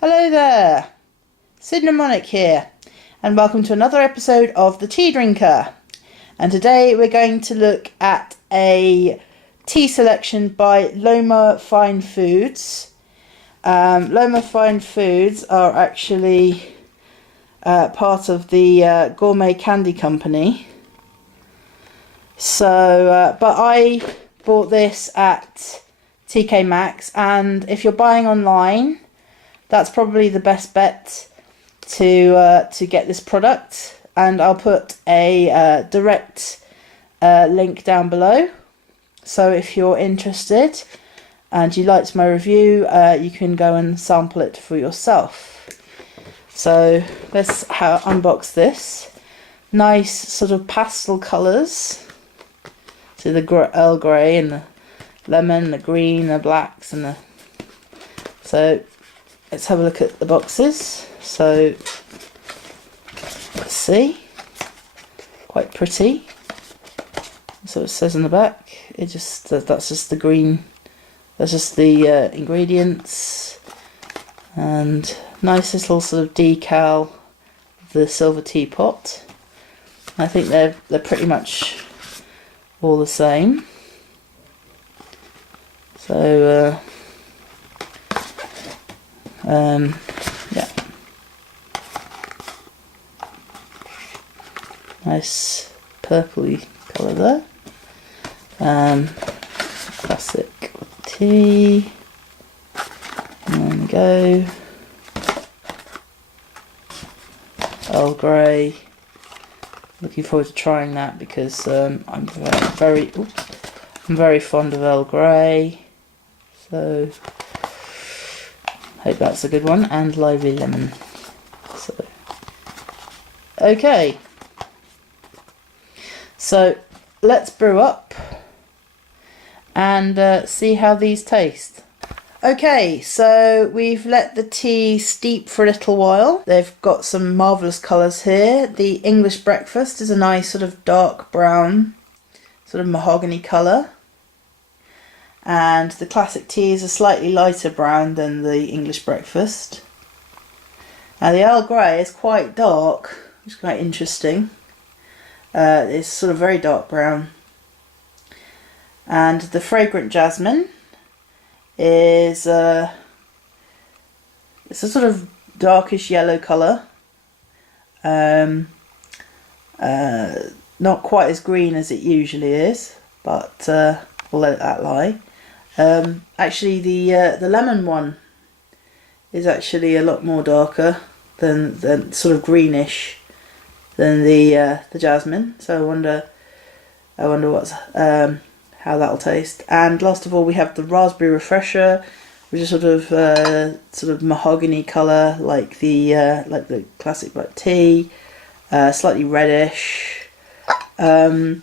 Hello there, Cinnamonic here, and welcome to another episode of The Tea Drinker. And today we're going to look at a tea selection by Lomer Fine Foods. Lomer Fine Foods are actually part of the Gourmet Candy Company. So, but I bought this at TK Maxx, and if you're buying online, that's probably the best bet to get this product, and I'll put a direct link down below. So if you're interested and you liked my review, you can go and sample it for yourself. So let's unbox this. Nice sort of pastel colours. So the Earl Grey and the lemon, the green, the blacks, and so. Let's have a look at the boxes. So, let's see. Quite pretty. So it says on the back. That's just the green. That's just the ingredients, and nice little sort of decal of the silver teapot. I think they're pretty much all the same. So. Yeah, nice purpley colour there. Classic tea. And there we go. Earl Grey. Looking forward to trying that because I'm very fond of Earl Grey. So. Hope that's a good one, and lively lemon. So, okay. So let's brew up and see how these taste. Okay, so we've let the tea steep for a little while. They've got some marvellous colours here. The English breakfast is a nice sort of dark brown, sort of mahogany colour. And the classic tea is a slightly lighter brown than the English breakfast. Now the Earl Grey is quite dark, which is quite interesting. It's sort of very dark brown. And the Fragrant Jasmine is it's a sort of darkish yellow colour. Not quite as green as it usually is, but we'll let that lie. Actually, the lemon one is actually a lot more darker than sort of greenish than the jasmine. So I wonder what's how that'll taste. And last of all, we have the raspberry refresher, which is sort of mahogany colour, like the classic black tea, slightly reddish, and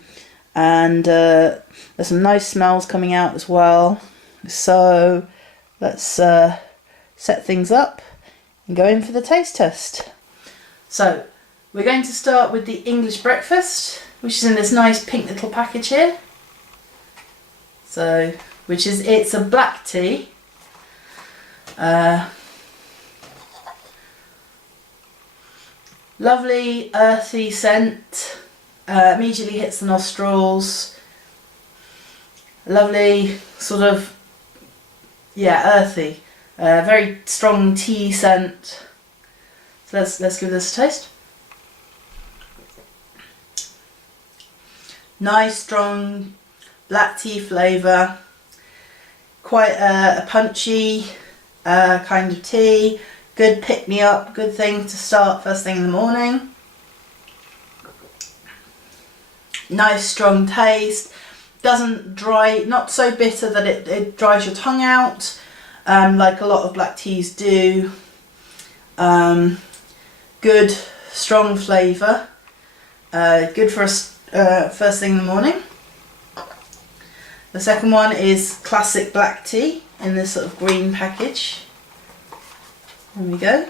there's some nice smells coming out as well. So let's set things up and go in for the taste test. So we're going to start with the English breakfast, which is in this nice pink little package here. So, it's a black tea. Lovely earthy scent. Immediately hits the nostrils. Lovely sort of, earthy. Very strong tea scent. So let's give this a taste. Nice strong black tea flavour. Quite a punchy kind of tea. Good pick me up. Good thing to start first thing in the morning. Nice strong taste. Doesn't dry, not so bitter that it dries your tongue out, like a lot of black teas do. Good strong flavour. Good for first thing in the morning. The second one is classic black tea in this sort of green package. There we go.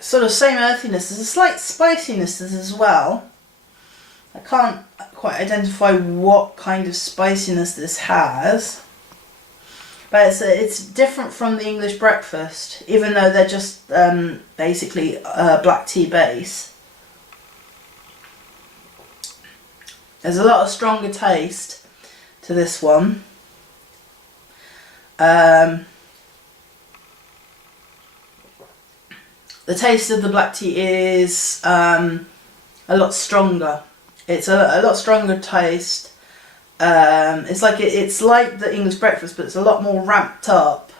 Sort of same earthiness. There's a slight spiciness as well. I can't quite identify what kind of spiciness this has. But it's different from the English breakfast, even though they're just basically a black tea base. There's a lot of stronger taste to this one. The taste of the black tea is a lot stronger. It's a lot stronger taste. It's like the English breakfast, but it's a lot more ramped up.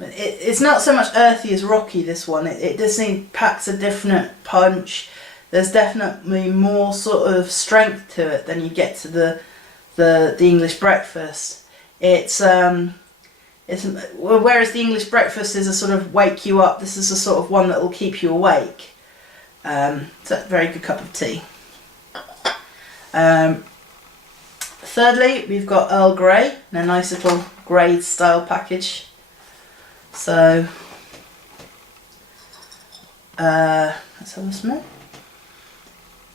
It's not so much earthy as rocky, this one. It definitely packs a different punch. There's definitely more sort of strength to it than you get to the English breakfast. Whereas the English breakfast is a sort of wake you up, this is a sort of one that will keep you awake. It's a very good cup of tea. Thirdly, we've got Earl Grey in a nice little grey style package. So let's have a smell.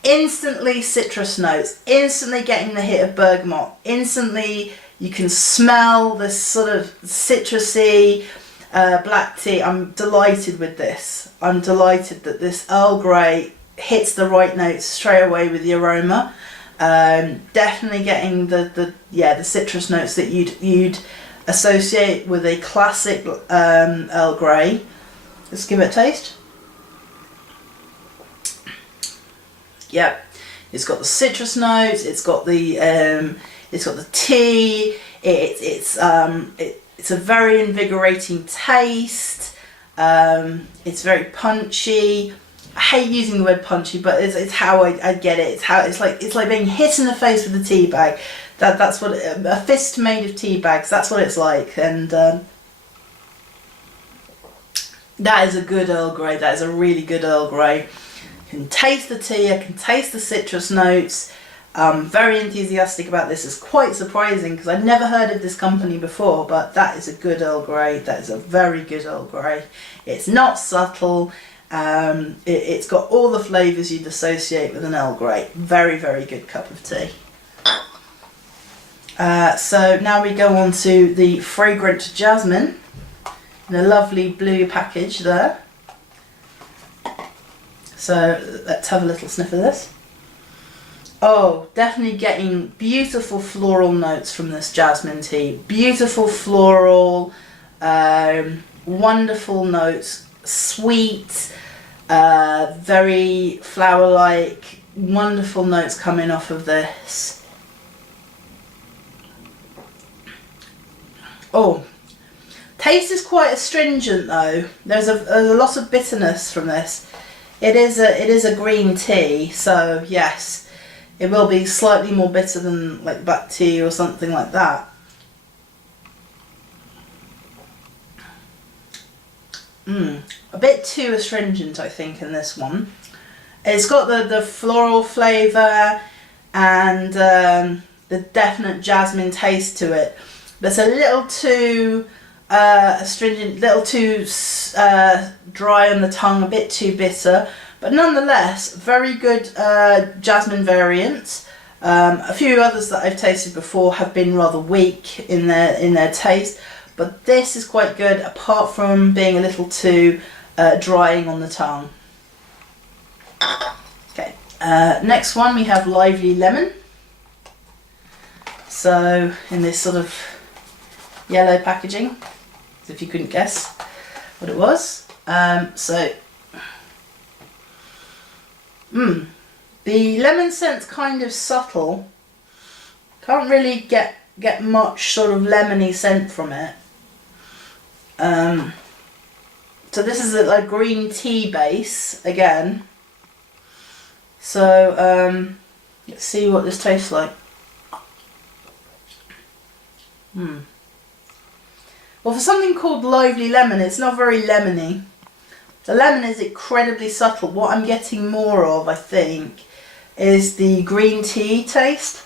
Instantly citrus notes, instantly getting the hit of bergamot, instantly you can smell this sort of citrusy black tea. I'm delighted with this. I'm delighted that this Earl Grey hits the right notes straight away with the aroma. Definitely getting the citrus notes that you'd associate with a classic Earl Grey. Let's give it a taste. Yep, it's got the citrus notes. It's got the tea. It's a very invigorating taste. It's very punchy. I hate using the word punchy, but it's how I get it. It's like being hit in the face with a tea bag. That's what a fist made of tea bags. That's what it's like, and that is a good Earl Grey. That is a really good Earl Grey. I can taste the tea. I can taste the citrus notes. I'm very enthusiastic about this. It's quite surprising because I'd never heard of this company before, but that is a good Earl Grey. That is a very good Earl Grey. It's not subtle. It's got all the flavours you'd associate with an Earl Grey. Very, very good cup of tea. So now we go on to the Fragrant Jasmine in a lovely blue package there. So let's have a little sniff of this. Oh, definitely getting beautiful floral notes from this jasmine tea. Beautiful floral, wonderful notes, sweet, very flower-like, wonderful notes coming off of this. Oh, taste is quite astringent though. There's a lot of bitterness from this. It is a green tea, so yes, it will be slightly more bitter than like black tea or something like that. A bit too astringent, I think, in this one. It's got the floral flavour and the definite jasmine taste to it. But it's a little too astringent, little too dry on the tongue, a bit too bitter. But nonetheless, very good jasmine variants. A few others that I've tasted before have been rather weak in their taste. But this is quite good, apart from being a little too drying on the tongue. Okay, next one we have Lively Lemon. So in this sort of yellow packaging, if you couldn't guess what it was. The lemon scent's kind of subtle. Can't really get much sort of lemony scent from it. So this is a green tea base again. So let's see what this tastes like. Well, for something called Lively Lemon, it's not very lemony. The lemon is incredibly subtle. What I'm getting more of, I think, is the green tea taste.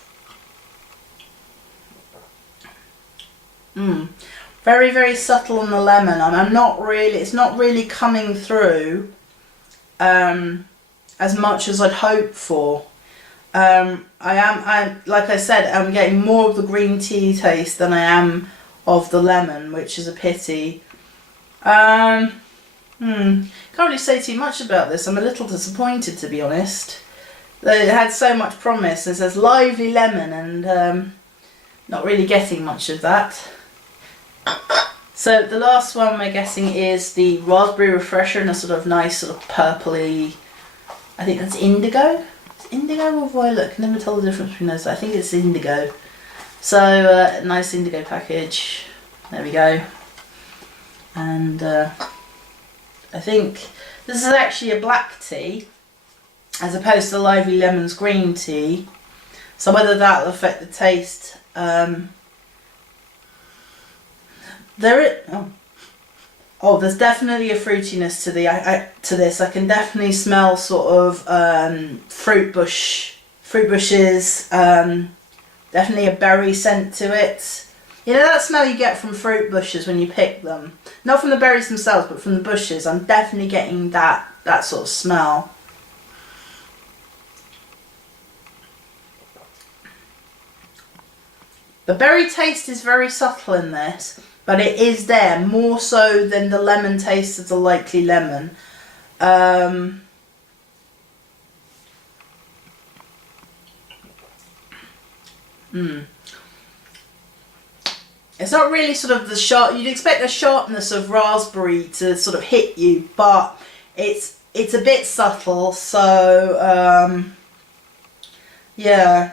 Very Very, very subtle on the lemon. I'm not really, it's not really coming through as much as I'd hoped for. Like I said, I'm getting more of the green tea taste than I am of the lemon, which is a pity. Can't really say too much about this. I'm a little disappointed, to be honest. It had so much promise. It says lively lemon, and not really getting much of that. So the last one we're guessing is the raspberry refresher in a sort of nice sort of purpley, I think that's indigo. It's indigo or violet, I can never tell the difference between those. I think it's indigo. So nice indigo package. There we go. And I think this is actually a black tea as opposed to Lively Lemon's green tea. So whether that will affect the taste, there's definitely a fruitiness to to this. I can definitely smell sort of fruit bushes. Definitely a berry scent to it. You know that smell you get from fruit bushes when you pick them? Not from the berries themselves, but from the bushes. I'm definitely getting that sort of smell. The berry taste is very subtle in this, but it is there, more so than the lemon taste of the Likely Lemon. It's not really sort of the sharp, you'd expect the sharpness of raspberry to sort of hit you, but it's a bit subtle, so yeah.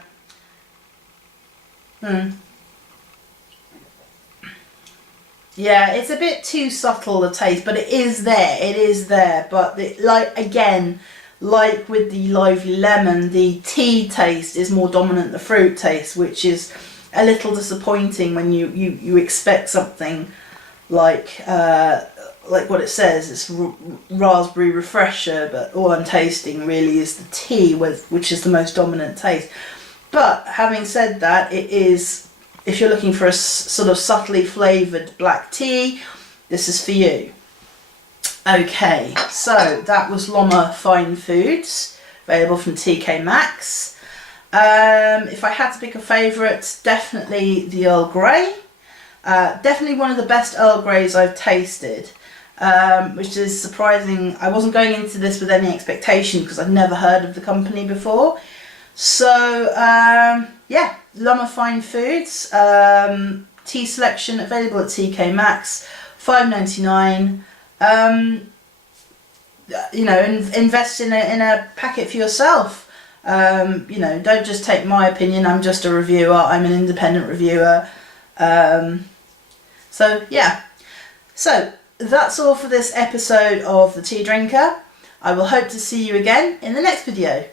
Yeah, it's a bit too subtle, the taste, but it is there, but like with the Lively Lemon, the tea taste is more dominant than the fruit taste, which is a little disappointing when you expect something like what it says, it's raspberry refresher, but all I'm tasting really is the tea, which is the most dominant taste. But having said that, it is, if you're looking for a sort of subtly flavoured black tea, this is for you. Okay, so that was Lomer Fine Foods, available from TK Maxx. If I had to pick a favourite, definitely the Earl Grey. Definitely one of the best Earl Greys I've tasted, which is surprising. I wasn't going into this with any expectation because I'd never heard of the company before. So, yeah, Lomer Fine Foods, tea selection available at TK Maxx, $5.99. You know, invest in a packet for yourself. You know, don't just take my opinion. I'm just a reviewer. I'm an independent reviewer. So yeah. So that's all for this episode of The Tea Drinker. I will hope to see you again in the next video.